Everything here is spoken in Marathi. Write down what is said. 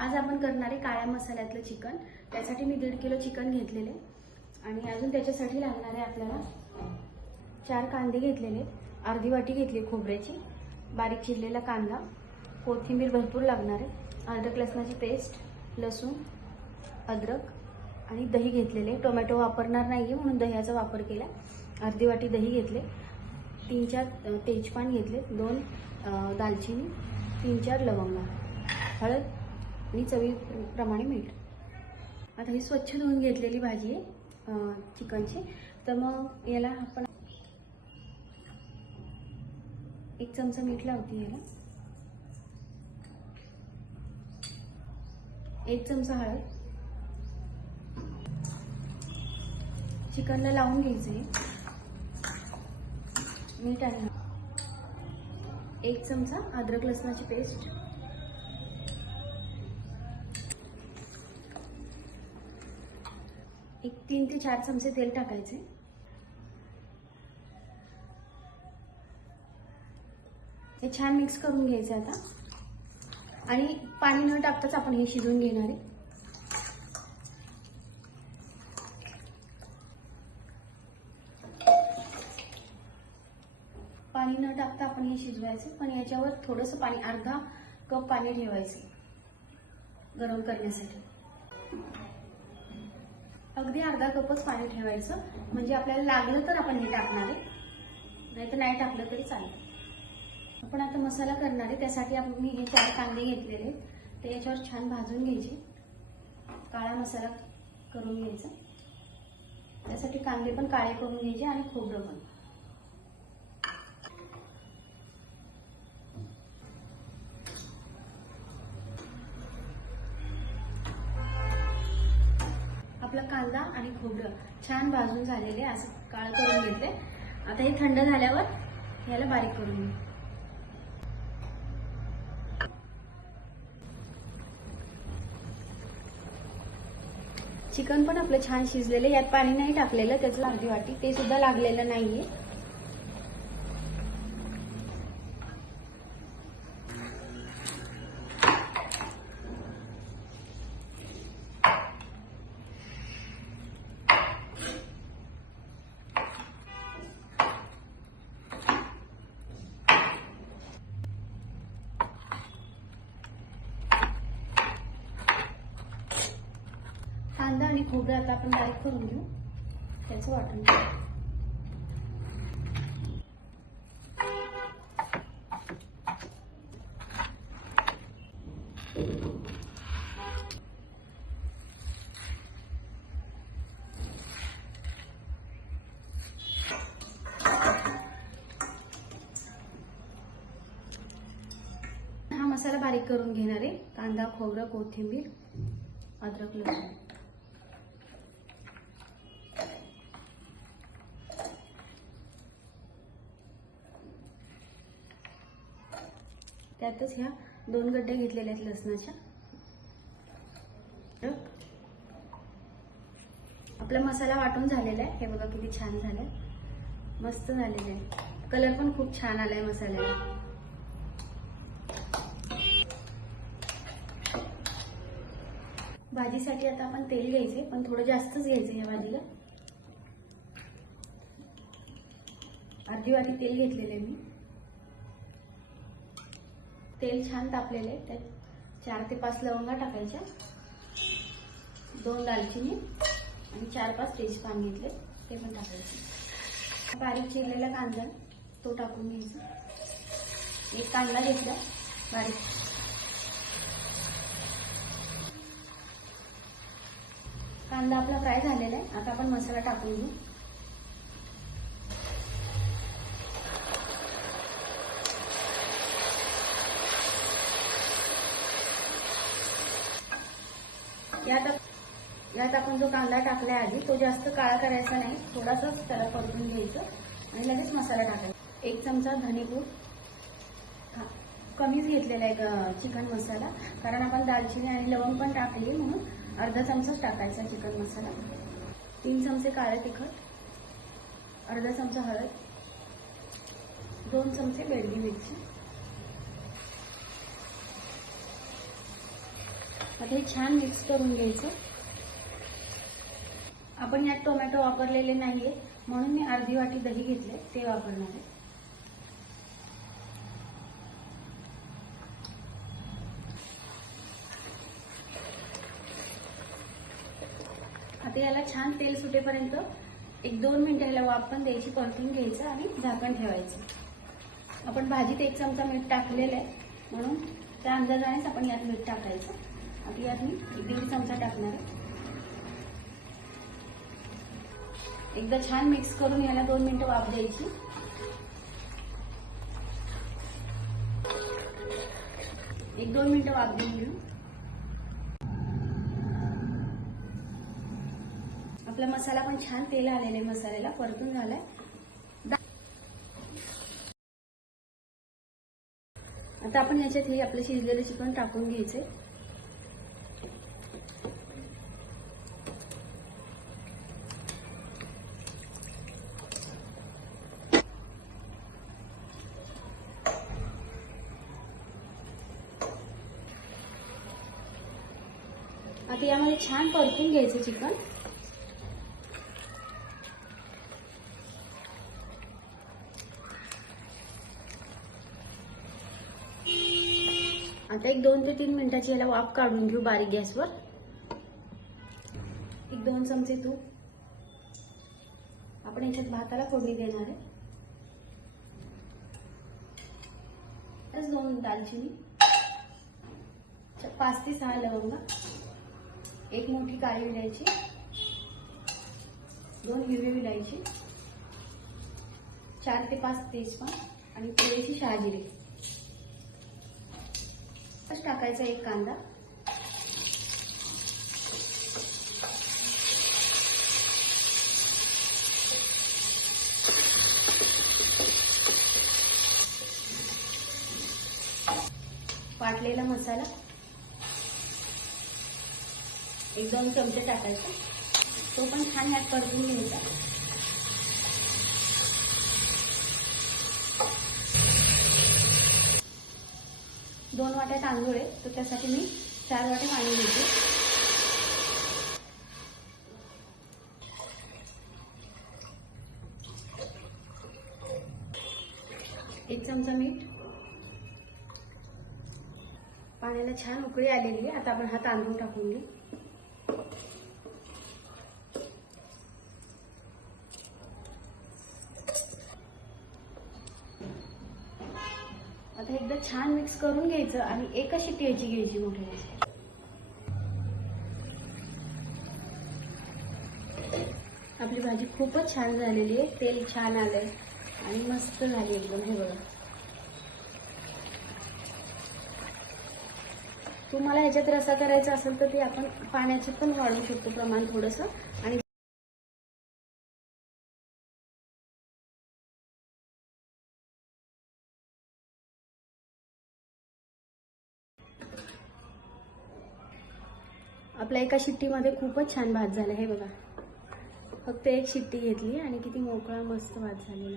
आज आपण करणार आहे काळ्या मसाल्यातलं चिकन। त्यासाठी मी 1.5 किलो चिकन घेतलेले आणि अजून त्याच्यासाठी लागणार आहे आपल्याला 4 कांदे घेतलेले, अर्धी वाटी घेतली खोबऱ्याची, बारीक चिरलेला कांदा, कोथिंबीर भरपूर लागणार आहे, अद्रक लसणाची पेस्ट, लसूण, अद्रक आणि दही घेतलेले। टोमॅटो वापरणार नाहीये म्हणून दह्याचा वापर केला। अर्धी वाटी दही घेतले, 3-4 तेजपान घेतले, 2 दालचिनी, 3-4 लवंग, हळद आणि चवीप्रमाणे मीठ। आता ही स्वच्छ धुवून घेतलेली भाजी आहे चिकनची। तर मग याला आपण 1 चमचा मीठ लावते, याला 1 चमचा हळद, चिकनला लावून घ्यायचे मीठ आणि 1 चमचा अद्रक लसणाची पेस्ट, 3 ते 4 चमचे तेल टाकायचे। हे छान मिक्स करून घ्यायचे आता आणि पाणी न टाकताच आपण हे शिजवून घेणार आहे। पाणी न टाकता आपण हे शिजवायचे, पण याच्यावर थोडंसं पाणी, अर्धा कप पाणी ठेवायचे गरम करण्यासाठी। अगदी अर्धा कपच पाणी ठेवायचं, म्हणजे आपल्याला लागलं तर आपण हे टाकणार आहे, नाहीतर नाही टाकलं तरी चालेल। आपण आता मसाला करणार आहे, त्यासाठी मी हे 4 कांदे घेतलेले, ते याच्यावर छान भाजून घ्यायचे, काळा मसाला करून घ्यायचा। त्यासाठी कांदे पण काळे करून घ्यायचे आणि खोबरं पण। आपला कांदा आणि खोबरं छान भाजून झालेले, असं काळं करून घेतले। आता हे थंड झाल्यावर याला बारीक करून घेऊ। चिकन पण आपलं छान शिजलेलं, यात पाणी नाही टाकलेलं, त्याचं अर्धी वाटी ते सुद्धा लागलेलं नाहीये। कांदा आणि खोबरं आता आपण बारीक करून घेऊ, त्याचं वाटण करू। हा मसाला बारीक करून घेणार आहे, कांदा, खोबरं, कोथिंबीर, अद्रक, लसूण। त्यातच ह्या 2 गड्ड्या घेतलेल्या आहेत लसणाच्या। आपला मसाला वाटून झालेला आहे, हे बघा किती छान झालंय, मस्त झालेलं आहे, कलर पण खूप छान आलाय मसाल्याला। भाजीसाठी आता आपण तेल घ्यायचे, पण थोडं जास्तच घ्यायचं या भाजीला। अर्धी वाटी तेल घेतलेले मी। तेल छान तापलेले, त्यात 4 ते 5 लवंगा टाकायच्या, 2 दालचिनी आणि 4-5 तेजपान घेतले, ते पण टाकायचे। बारीक चिरलेला कांदा तो टाकून घ्यायचा, 1 कांदा घेतला बारीक। कांदा आपला फ्राय झालेला आहे, आता आपण मसाला टाकून घेऊ। यात आपण जो कांदा टाकलाय आधी, तो जास्त काळा करायचा नाही, थोडासाच त्याला परतून घ्यायचं आणि लगेच मसाला टाकायचा। 1 चमचा धनेपूड, कमीच घेतलेला आहे चिकन मसाला, कारण आपण दालचिनी आणि लवंग पण टाकली म्हणून अर्धा चमचाच टाकायचा चिकन मसाला। 3 चमचे काळे तिखट, अर्धा चमचा हळद, 2 चमचे बेडगी मिरची, आता हे छान मिक्स करून घ्यायचं. आपण यात टोमॅटो वापरलेले नाहीये म्हणून मी अर्धी वाटी दही घेतले ते वापरणार आहे. आता याला छान तेल सुटेपर्यंत 1-2 मिनिटं याला वाफ पण द्यायची, परतून घ्यायचं आणि झाकण ठेवायचं. आपण भाजीत 1 चमचा मीठ टाकलेलं आहे म्हणून त्या अंदाजानेच आपण यात मीठ टाकायचं. आता यात मी 1-1.5 चमचा टाकणार आहे. एकदा छान मिक्स करून याला 2 मिनिटं वाफ द्यायची. एक 2 मिनिटं वाफ देऊन घेऊ. आपला मसाला पण छान तेल आलेलं आहे, मसाल्याला परतून झालाय. आता आपण याच्यात हे आपलं शिजलेलं चिकन टाकून घ्यायचे. आता यामध्ये छान परतून घ्यायचं चिकन. आता एक 2 ते 3 मिनिटाची याला वाफ काढून घेऊ बारीक गॅसवर. 1-2 चमचे तूप. आपण याच्यात भाताला फोडणी देणार आहे. 2 दालचिनी, 5 ते 6 लवंग, 1 मोठी काळी विलायची, 2 हिरवी विलायची, 4 ते 5 तेजपान आणि थोडीशी शहाजिरी. टाकायचा 1 कांदा. वाटलेला मसाला 1-2 चमचे टाकायचा. तो पण छान यात परतून घ्यायचा. दोन वाट्या तांदूळ आहे तर त्यासाठी मी 4 वाट्या पाणी घेते. एक चमचा मीठ. पाण्याला छान उकळी आलेली आहे. आता आपण हा तांदूळ टाकून घेऊ. आता एकदा छान मिक्स करून घ्यायचं आणि एकच शिट्टी याची घ्यायची मोठ्या. आपली भाजी खूपच छान झालेली आहे. तेल छान आलंय आणि मस्त झाली एकदम. हे बघा. तुम्हाला ह्याच्यात रसा करायचा असेल तर ते आपण पाण्याचे पण वाढवू शकतो प्रमाण थोडंसं. आणि आपल्या एका शिट्टीमध्ये खूपच छान भात झाला. हे बघा, फक्त एक शिट्टी घेतली आणि किती मोकळा मस्त भात झालेला.